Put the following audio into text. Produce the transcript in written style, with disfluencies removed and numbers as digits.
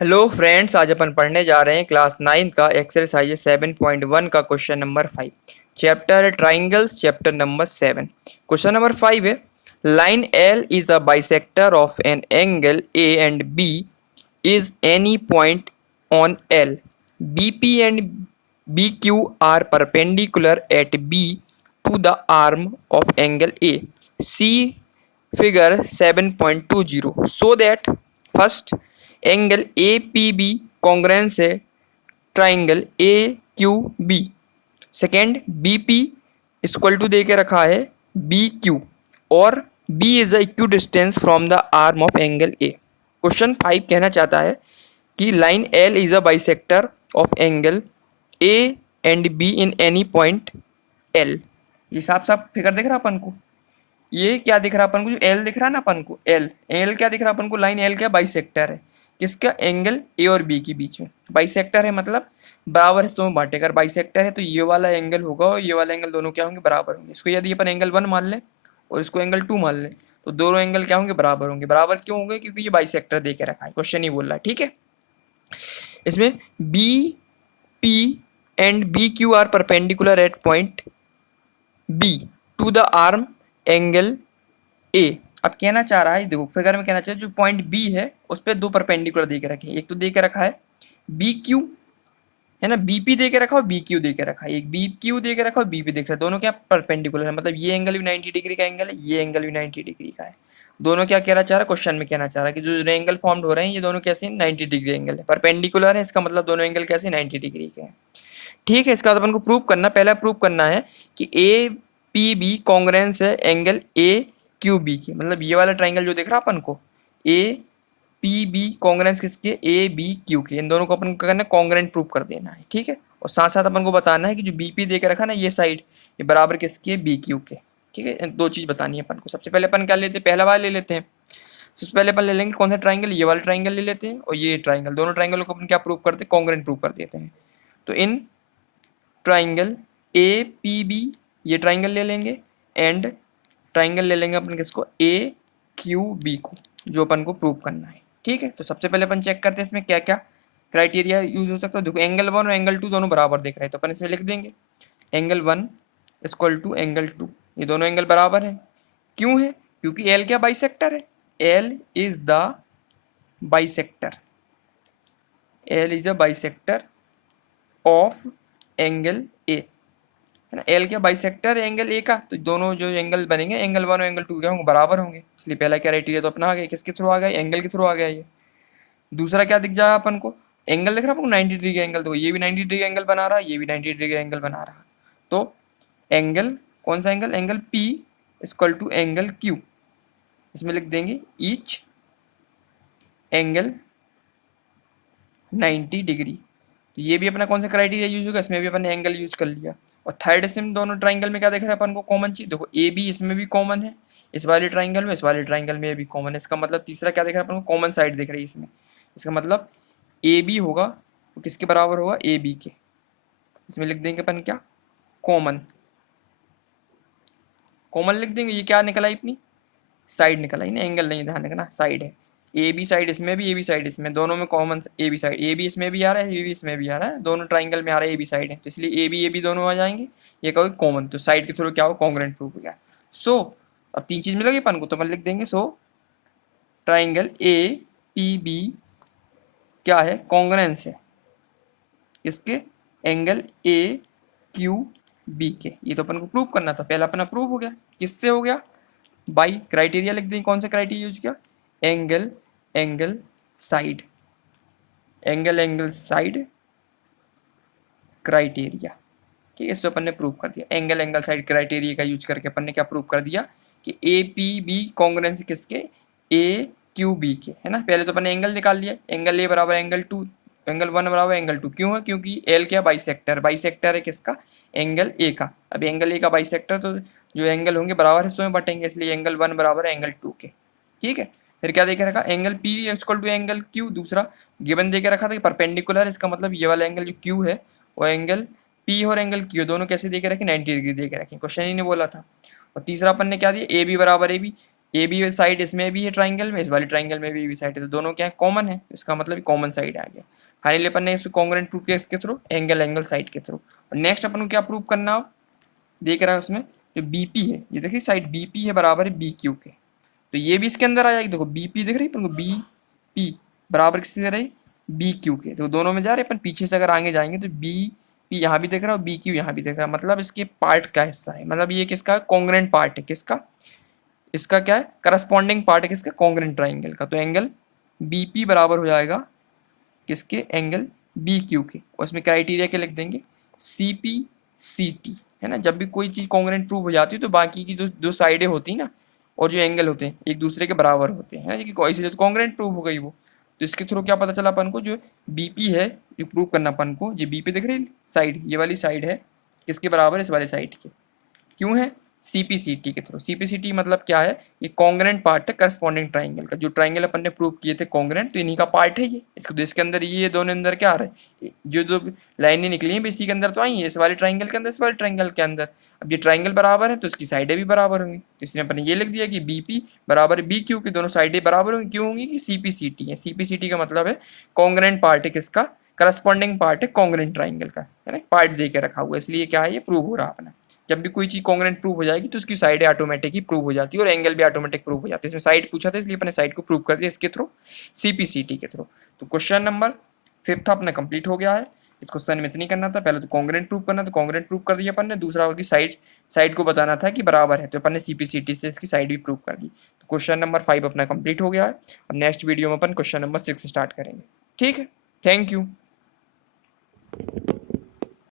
Hello friends, आज अपन पढ़ने जा रहे हैं क्लास 9 का एक्सरसाइज 7.1 का question number 5। Chapter triangles, chapter number 7। Question number 5 है, line L is a bisector of an angle A and B is any point on L, B P and B Q are perpendicular at B to the arm of angle A, see figure 7.20, so that first angle A P B congruence है triangle A Q B. Second B P equal to दे के रखा है B Q, और B is the equidistance from the arm of angle A. Question 5 कहना चाहता है कि line L is a bisector of angle A and B in any point L. ये साफ साफ फिगर दिख रहा अपन को, ये क्या दिख रहा अपन को, जो एल दिख रहा है ना अपन को, एल एल क्या दिख रहा अपन को, लाइन एल क्या बाइसेक्टर है किसका, एंगल ए और बी के बीच में। बाइसेक्टर है मतलब बराबर हिस्सों में बांटे। अगर बाइसेक्टर है तो ये वाला एंगल होगा और ये वाला एंगल दोनों क्या होंगे, बराबर होंगे। इसको यदि अपन एंगल 1 मान लें और इसको एंगल 2 मान लें तो दोनों एंगल क्या होंगे, बराबर होंगे। बराबर क्यों होंगे, क्योंकि ये बाइसेक्टर दे के रखा है, क्वेश्चन ही बोल रहा है। ठीक है, इसमें B P and B Q are perpendicular at point B to the arm angle A. अब कहना चाह रहा है, देखो फिगर में कहना चाहिए जो पॉइंट बी है उस पर दो परपेंडिकुलर दे के रखे हैं। एक तो दे के रखा है बी क्यू, है ना, बीपी दे के रखा और बी क्यू दे के रखा है। एक बी क्यू दे के रखा और बीपी देख रहा है, दोनों क्या परपेंडिकुलर है, मतलब ये एंगल भी 90 डिग्री का एंगल है, ये एंगल भी 90 डिग्री का है। दोनों क्या कहना चाह रहा है, क्वेश्चन में कहना चाह रहा है कि जो एंगल फॉर्म हो रहे हैं ये दोनों कैसे 90 डिग्री एंगल है, परपेंडिकुलर है, इसका मतलब दोनों एंगल कैसे 90 डिग्री के हैं। ठीक है, इसका अपन को प्रूव करना, पहला प्रूव करना है कि ए पी बी कॉन्ग्रेंस है एंगल ए क्यू बी की। मतलब ये वाला ट्राइंगल जो दिख रहा अपन को, ए पी बी कॉन्ग्रेंस किसके, ए बी क्यू के, इन दोनों को अपन को करना है कॉन्ग्रेंट प्रूव कर देना है। ठीक है, और साथ साथ अपन को बताना है कि जो बीपी दे के रखा ना ये साइड, ये बराबर किसकी है, बी क्यू के। ठीक है, दो चीज बतानी है अपन को। सबसे पहले अपन क्या लेते हैं, पहला वाला ले लेते हैं। सबसे पहले अपन ले लेंगे कौन सा ट्राइंगल, ये वाला ट्राइंगल ले लेते हैं, और ये ट्राइंगल, दोनों ट्राइंगलों को अपन क्या प्रूव करते हैं, कॉन्ग्रेंट प्रूव कर देते हैं। तो in triangle A P B, ये ट्राइंगल ले लेंगे, एंड ट्राइंगल ले लेंगे अपन किसको, ए क्यू बी को, जो अपन को प्रूव करना है। ठीक है, तो सबसे पहले अपन चेक करते हैं इसमें क्या क्या क्राइटेरिया यूज हो सकता है। देखो एंगल 1 और एंगल 2 दोनों बराबर दिख रहे हैं, तो अपन इसमें लिख देंगे एंगल 1 इक्वल टू एंगल 2, ये दोनों एंगल बराबर है। क्यों है, क्योंकि एल क्या बाइसेक्टर है, L is the bisector, L is a bisector of angle ए, है ना। एल क्या बाइसेक्टर है एंगल ए का, तो दोनों जो एंगल बनेंगे एंगल 1 और एंगल 2 क्या होंगे, बराबर होंगे। इसलिए पहला क्राइटेरिया तो अपना आ गया, किसके थ्रू आ गया, एंगल के थ्रू आ गया ये। दूसरा क्या दिख जाएगा अपन को, एंगल दिख रहा है आपको 90 डिग्री का एंगल, तो ये भी 90 डिग्री एंगल बना रहा है, ये भी 90 डिग्री एंगल बना रहा है। तो एंगल कौन सा angle, angle P equal to angle Q, इसमें लिख देंगे ईच एंगल 90 डिग्री। तो ये भी अपना कौन सा क्राइटेरिया यूज होगा, इसमें भी अपन ने एंगल यूज कर लिया। और थर्ड इसमें दोनों ट्राइंगल में क्या देख रहे हैं अपन को, कॉमन चीज देखो, ए बी इसमें भी कॉमन है, इस वाले ट्राइंगल में, इस वाले ट्राइंगल में भी कॉमन है। इसका मतलब तीसरा क्या देख रहे हैं अपन को, कॉमन साइड देख रही है इसमें। इसका मतलब ए बी होगा तो किसके बराबर होगा, ए बी के। इसमें लिख देंगे अपन क्या, कॉमन, कॉमन लिख देंगे। ये क्या निकला अपनी साइड निकला ही ना, एंगल नहीं, ध्यान रखना साइड है। ए बी साइड इसमें भी, ए बी साइड इसमें, दोनों में common A B side, A B इसमें भी आ रहा है, ए बी इसमें भी आ रहा है, दोनों ट्राइंगल में आ रहा है ए बी साइड है, तो इसलिए ए बी दोनों आ जाएंगे। ये कहोगे कॉमन, तो साइड के थ्रू क्या हो, कॉन्ग्रेंट प्रूफ हो गया। सो अब तीन चीज मिलेगी अपन को, तो अपन लिख देंगे so triangle A P B क्या है, कॉन्ग्रेंस है इसके एंगल ए क्यू बी के। ये तो अपन को प्रूव करना था, पहला अपना प्रूव हो गया। किससे हो गया, बाई क्राइटेरिया लिख देंगे, कौन सा क्राइटेरिया यूज किया, angle angle side, angle angle side criteria. ठीक है, इससे अपन ने प्रूव कर दिया, एंगल एंगल साइड क्राइटेरिया का यूज करके अपन ने क्या प्रूव कर दिया कि ए पी बी कॉन्ग्रेंस किसके, ए क्यू बी के, है ना। पहले तो अपन ने एंगल निकाल लिया, एंगल ए बराबर एंगल 2, एंगल 1 बराबर एंगल 2। क्यों है, क्योंकि एल क्या बाइसेक्टर, बाइसेक्टर है किसका, एंगल ए का। अब एंगल ए का बाइसेक्टर, तो जो एंगल होंगे बराबर हिस्सों में बटेंगे, इसलिए एंगल 1 बराबर एंगल 2 के। ठीक है, फिर क्या देके रखा, angle P equal to angle Q, दूसरा गिवन देके रखा था कि परपेंडिकुलर, इसका मतलब ये वाला एंगल जो क्यू है वो एंगल पी और एंगल क्यू दोनों कैसे देके रखे, 90 डिग्री देके रखे, क्वेश्चन ही ने बोला था। और तीसरा अपन ने क्या दिया, ए बी बराबर A B, A B side इसमें भी है ट्राइंगल में, इस वाले ट्राइंगल में भी साइड है, तो दोनों क्या है कॉमन है, इसका मतलब कॉमन साइड आ गया। फाइनली अपन ने इसको कॉन्ग्रुएंट प्रूव किया इसके थ्रू, एंगल साइड के थ्रू। और नेक्स्ट अपन को क्या प्रूव करना हो, देख रहा है उसमें जो बीपी है, ये देखिए साइड बीपी है बराबर है बी क्यू के, तो ये भी इसके अंदर आ जाएगी। देखो बीपी दिख रही है अपन को, बी पी बराबर किससे दे रही, बी क्यू के, तो दोनों में जा रहे हैं। अपन पीछे से अगर आगे जाएंगे तो बी पी यहाँ भी दिख रहा है और बी क्यू यहाँ भी दिख रहा है, मतलब इसके पार्ट का हिस्सा है, मतलब ये किसका कॉन्ग्रुएंट पार्ट है, किसका, इसका क्या है करस्पॉन्डिंग पार्ट है किसका, कॉन्ग्रुएंट ट्राइंगल का। तो एंगल बीपी बराबर हो जाएगा किसके, एंगल बी क्यू के, और इसमें क्राइटेरिया क्या लिख देंगे, सी पी सी टी, है ना। जब भी कोई चीज कॉन्ग्रुएंट प्रूव हो जाती है तो बाकी की जो साइडें होती है ना और जो एंगल होते हैं एक दूसरे के बराबर होते हैं, इसलिए तो कॉन्ग्रुएंट प्रूव हो गई वो। तो इसके थ्रू क्या पता चला अपन को, जो बीपी है जो प्रूव करना अपन को, ये बीपी दिख रही साइड, ये वाली साइड है किसके बराबर है, इस वाले साइड के। क्यों है, सीपीसीटी के थ्रू। सीपीसीटी मतलब क्या है, ये कॉन्ग्रुएंट पार्ट है करस्पॉन्डिंग ट्राइंगल का, जो ट्राइंगल अपन ने प्रूव किए थे कॉन्ग्रुएंट, तो इन्हीं का पार्ट है ये। इसको तो इसके अंदर ये दोनों अंदर क्या आ रहा है, जो जो लाइनें निकली हैं इसी के अंदर तो आई है, इस वाले ट्राइंगल के अंदर, इस वाले ट्राइंगल के अंदर। अब ये ट्राइंगल बराबर है तो इसकी साइडें भी बराबर होंगी, तो इसने अपन ये लिख दिया कि बीपी बराबर बी क्यू की, दोनों साइडें बराबर होंगी। क्यों होंगी, कि सीपीसीटी है। सीपीसीटी का मतलब है कॉन्ग्रुएंट पार्ट है किसका, करस्पॉन्डिंग पार्ट है कॉन्ग्रुएंट ट्राइंगल का, है ना, पार्ट दे के रखा हुआ, इसलिए क्या है ये प्रूव हो रहा है अपना। जब भी कोई चीज कॉन्ग्रुएंट प्रूव हो जाएगी तो उसकी साइड ऑटोमेटिक ही प्रूव हो जाती है और एंगल भी ऑटोमेटिक प्रूव हो जाती है। इसमें साइड पूछा था इसलिए अपने साइड को प्रूव कर दिया इसके थ्रू, सीपीसीटी के थ्रू। तो क्वेश्चन नंबर 5 अपना कंप्लीट हो गया है। इस क्वेश्चन में इतनी करना था, पहले तो कॉन्ग्रुएंट प्रूव करना, तो कॉन्ग्रुएंट प्रूव कर दिया अपन ने, दूसरा होगी साइड, साइड को बताना था कि बराबर है, तो अपन ने सीपीसीटी से इसकी साइड भी प्रूव कर दी। तो क्वेश्चन नंबर 5 अपना कंप्लीट हो गया है। अब नेक्स्ट वीडियो में अपन क्वेश्चन नंबर 6 स्टार्ट करेंगे। ठीक है, थैंक यू।